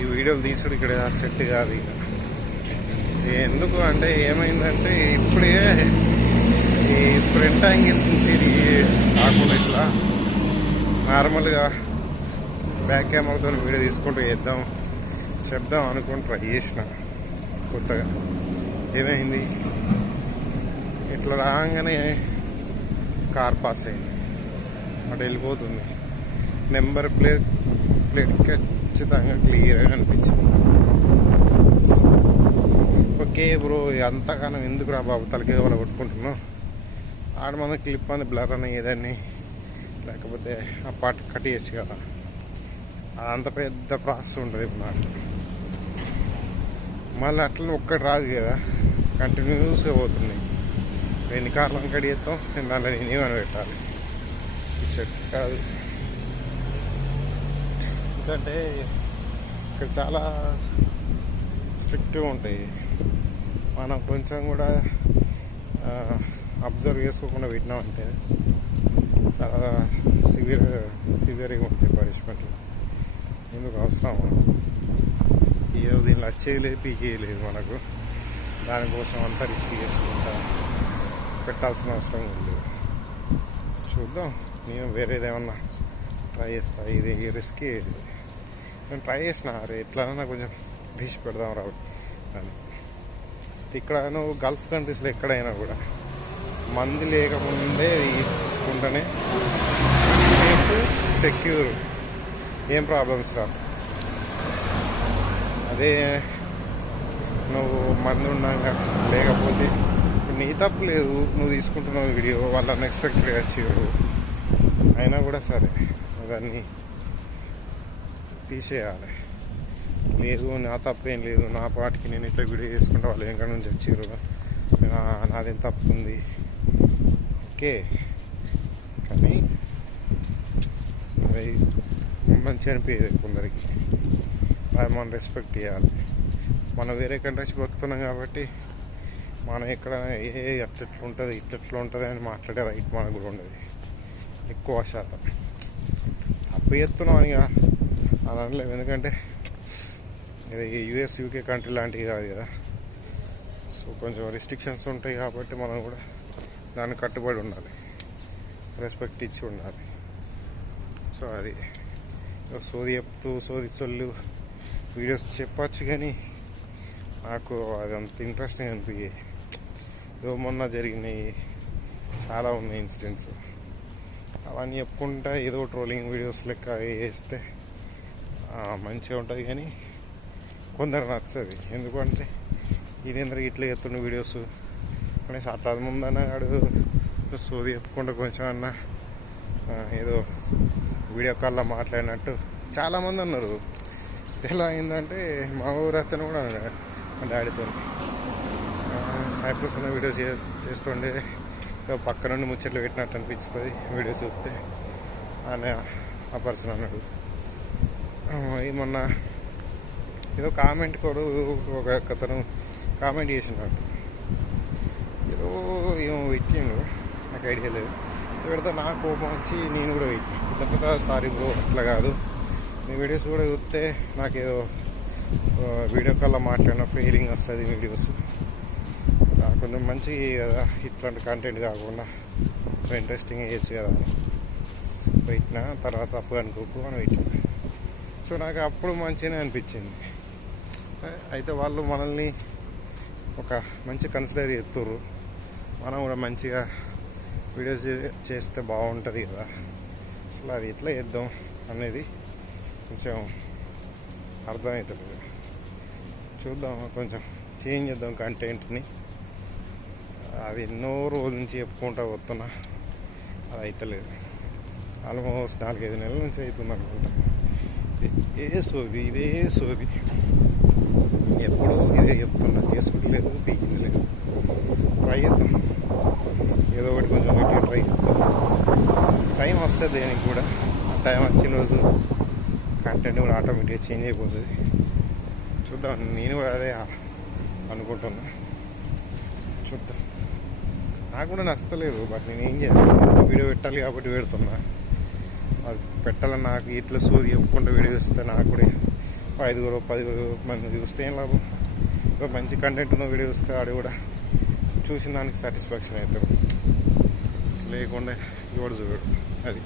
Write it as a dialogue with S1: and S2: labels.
S1: ఈ వీడియోలు తీసుడు ఇక్కడ సెట్ కాదు ఇక. ఎందుకు అంటే ఏమైందంటే ఇప్పుడే ఈ ఫ్రంట్ యాంగిల్ నుంచి కాకుండా ఇట్లా నార్మల్గా బ్యాక్ కెమెరాతో వీడియో తీసుకుంటూ చేద్దాం చెప్దాం అనుకుని ట్రై చేసిన కొత్తగా. ఏమైంది? ఇట్లా రాగానే కార్ పాస్ అయింది. అటు వెళ్ళిపోతుంది. నెంబర్ ప్లేట్ ప్లేట్ ఖచ్చితంగా క్లియర్గా అనిపించింది. ఓకే బ్రో అంతగానం ఎందుకు రా బాబు తలకి వాళ్ళు కొట్టుకుంటున్నావు? ఆడ మన క్లిప్ అంది బ్లర్ అని ఏదని లేకపోతే ఆ పాట కట్ చేయొచ్చు కదా. అంత పెద్ద ప్రాసెస్ ఉంటుంది ఇప్పుడు నాకు. మళ్ళీ అట్లా ఒక్కటి రాదు కదా. కంటిన్యూస్గా పోతున్నాయి ఎన్ని కార్లను అంకడి చేస్తాం నేను దాంట్లో నేను ఏమని పెట్టాలి ఇది కాదు. ఎందుకంటే ఇక్కడ చాలా స్ట్రిక్ట్గా ఉంటాయి. మనం కొంచెం కూడా అబ్జర్వ్ చేసుకోకుండా పెట్టినామంటే చాలా సివియర్ సివియర్గా ఉంటాయి పనిష్మెంట్లు. ఎందుకు అవసరం? ఏదో దీనిలో వచ్చేది లేదు చేయలేదు మనకు. దానికోసం అంతా రిస్క్ చేసుకుంటా పెట్టాల్సిన అవసరం ఉంది. చూద్దాం నేను వేరేది ఏమన్నా ట్రై చేస్తా. ఇది రిస్క్ నేను ట్రై చేసిన. అరే ఎట్లైనా కొంచెం తీసి పెడదాం రావు అని. ఇక్కడ నువ్వు గల్ఫ్ కంట్రీస్లో ఎక్కడైనా కూడా మంది లేకముందే తీసుకుంటేనే సేఫ్ సెక్యూర్ ఏం ప్రాబ్లమ్స్ రా. అదే నువ్వు మంది ఉన్నాక లేకపోతే నీ తప్పు లేదు నువ్వు తీసుకుంటున్నావు వీడియో వాళ్ళు అన్ఎక్స్పెక్టెడ్గా వచ్చారు అయినా కూడా సరే దాన్ని తీసేయాలి. లేదు నా తప్పేం లేదు. నా పాటికి నేను ఇట్లా వీడియో చేసుకుంటా వాళ్ళు ఎక్కడ నుంచి వచ్చారు. నాదేం తప్పు ఉంది ఓకే. కానీ అది మంచి అనిపించేది కొందరికి. అది మనం రెస్పెక్ట్ ఇవ్వాలి మనం వేరే కంట్రీస్ బతుకుతున్నాం కాబట్టి మనం ఇక్కడ ఏ అట్లెట్లు ఉంటుంది ఇట్లెట్లు ఉంటుంది అని మాట్లాడే రైట్ మనకు కూడా ఉండదు. ఎక్కువ శాతం. తప్పు చేస్తున్నాం ఇక అని అనలేము. ఎందుకంటే ఇది యుఎస్ యూకే కంట్రీ లాంటివి కాదు కదా. సో కొంచెం రిస్ట్రిక్షన్స్ ఉంటాయి కాబట్టి మనం కూడా దానికి కట్టుబడి ఉండాలి. రెస్పెక్ట్ ఇచ్చి ఉండాలి. సో అది. సోది చెప్తూ సోది చొల్లు వీడియోస్ చెప్పచ్చు కానీ నాకు అది అంత ఇంట్రెస్టింగ్ అనిపించాయి ఏదో మొన్న జరిగినాయి చాలా ఉన్నాయి ఇన్సిడెంట్స్ అవన్నీ చెప్పుకుంటా ఏదో ట్రోలింగ్ వీడియోస్ లెక్క వేస్తే మంచిగా ఉంటుంది కానీ కొందరు నచ్చది. ఎందుకంటే ఈయనేంద్ర ఇట్లా ఎత్తున్న వీడియోస్ కనీసం అట్లా ముందన్న వాడు సోది చెప్పకుండా కొంచెం అన్న ఏదో వీడియో కాల్లో మాట్లాడినట్టు చాలామంది ఉన్నారు ఎలా అయిందంటే మా ఊరు అతను కూడా అన్నాడు మా డాడీతో. సైప్రస్ ఉన్న వీడియోస్ చేస్తుండే పక్క నుండి ముచ్చట్లు పెట్టినట్టు అనిపిస్తుంది వీడియోస్ చూస్తే. అని ఆ పర్సన్ అన్నాడు. మొన్న ఏదో కామెంట్ కూడా ఒక అతను కామెంట్ చేసినాడు. ఏదో ఏమో పెట్టిండు. నాకు ఐడియా లేదు. పెడితే నా కోపం వచ్చి నేను కూడా పెట్టిన. తర్వాత సారీ బ్రో అట్లా కాదు. మీ వీడియోస్ కూడా చూస్తే నాకేదో వీడియో కాల్లో మాట్లాడిన ఫీలింగ్ వస్తుంది వీడియోస్ కొంచెం మంచి కదా ఇట్లాంటి కంటెంట్ కాకుండా ఇంట్రెస్టింగ్ చేయొచ్చు కదా అని పెట్టిన. తర్వాత తప్పు అనుకోకు అని పెట్టిన. సో నాకు అప్పుడు మంచిగానే అనిపించింది. అయితే వాళ్ళు మనల్ని ఒక మంచి కన్సిడర్ చేస్తుర్రు. మనం కూడా మంచిగా వీడియోస్ చే- చేస్తే బాగుంటుంది కదా. అసలు అది ఎట్లా చేద్దాం అనేది కొంచెం అర్థమవుతుంది చూద్దాం కొంచెం చేంజ్ చేద్దాం కంటెంట్ని అది ఎన్నో రోజుల నుంచి చెప్పుకుంటా వస్తున్నా. అది అవుతలేదు ఆల్మోస్ట్ నాలుగైదు నెలల నుంచి అవుతుంది అనుకుంటా ఇదే సోది ఇదే సోది. ఎప్పుడూ ఇదే చెప్తున్నా చేసుకుంటలేదు పీకింది లేదు. ట్రై చేద్దాం. ఏదో ఒకటి కొంచెం గట్టిగా ట్రై చేద్దాం. టైం వస్తుంది దేనికి కూడా. టైం వచ్చిన రోజు కంటెంట్ కూడా ఆటోమేటిక్గా చేంజ్ అయిపోతుంది. చూద్దాం నేను కూడా అదే అనుకుంటున్నా. చూద్దాం. నాకు కూడా నచ్చలేదు బట్ నేను ఏం చేయాలి? వీడియో పెట్టాలి కాబట్టి పెడుతున్నా. పెట్టాలని నాకు ఇట్లా సోది చెప్పుకుంటూ వీడియో ఇస్తే నాకు కూడా ఐదుగురు పదిగురు మంది చూస్తే ఏం లాభం? ఒక మంచి కంటెంట్ ఉన్న వీడియో వస్తే ఆడు కూడా చూసిన దానికి సాటిస్ఫాక్షన్ అవుతారు లేకుండా ఎవడు చూడడు అది.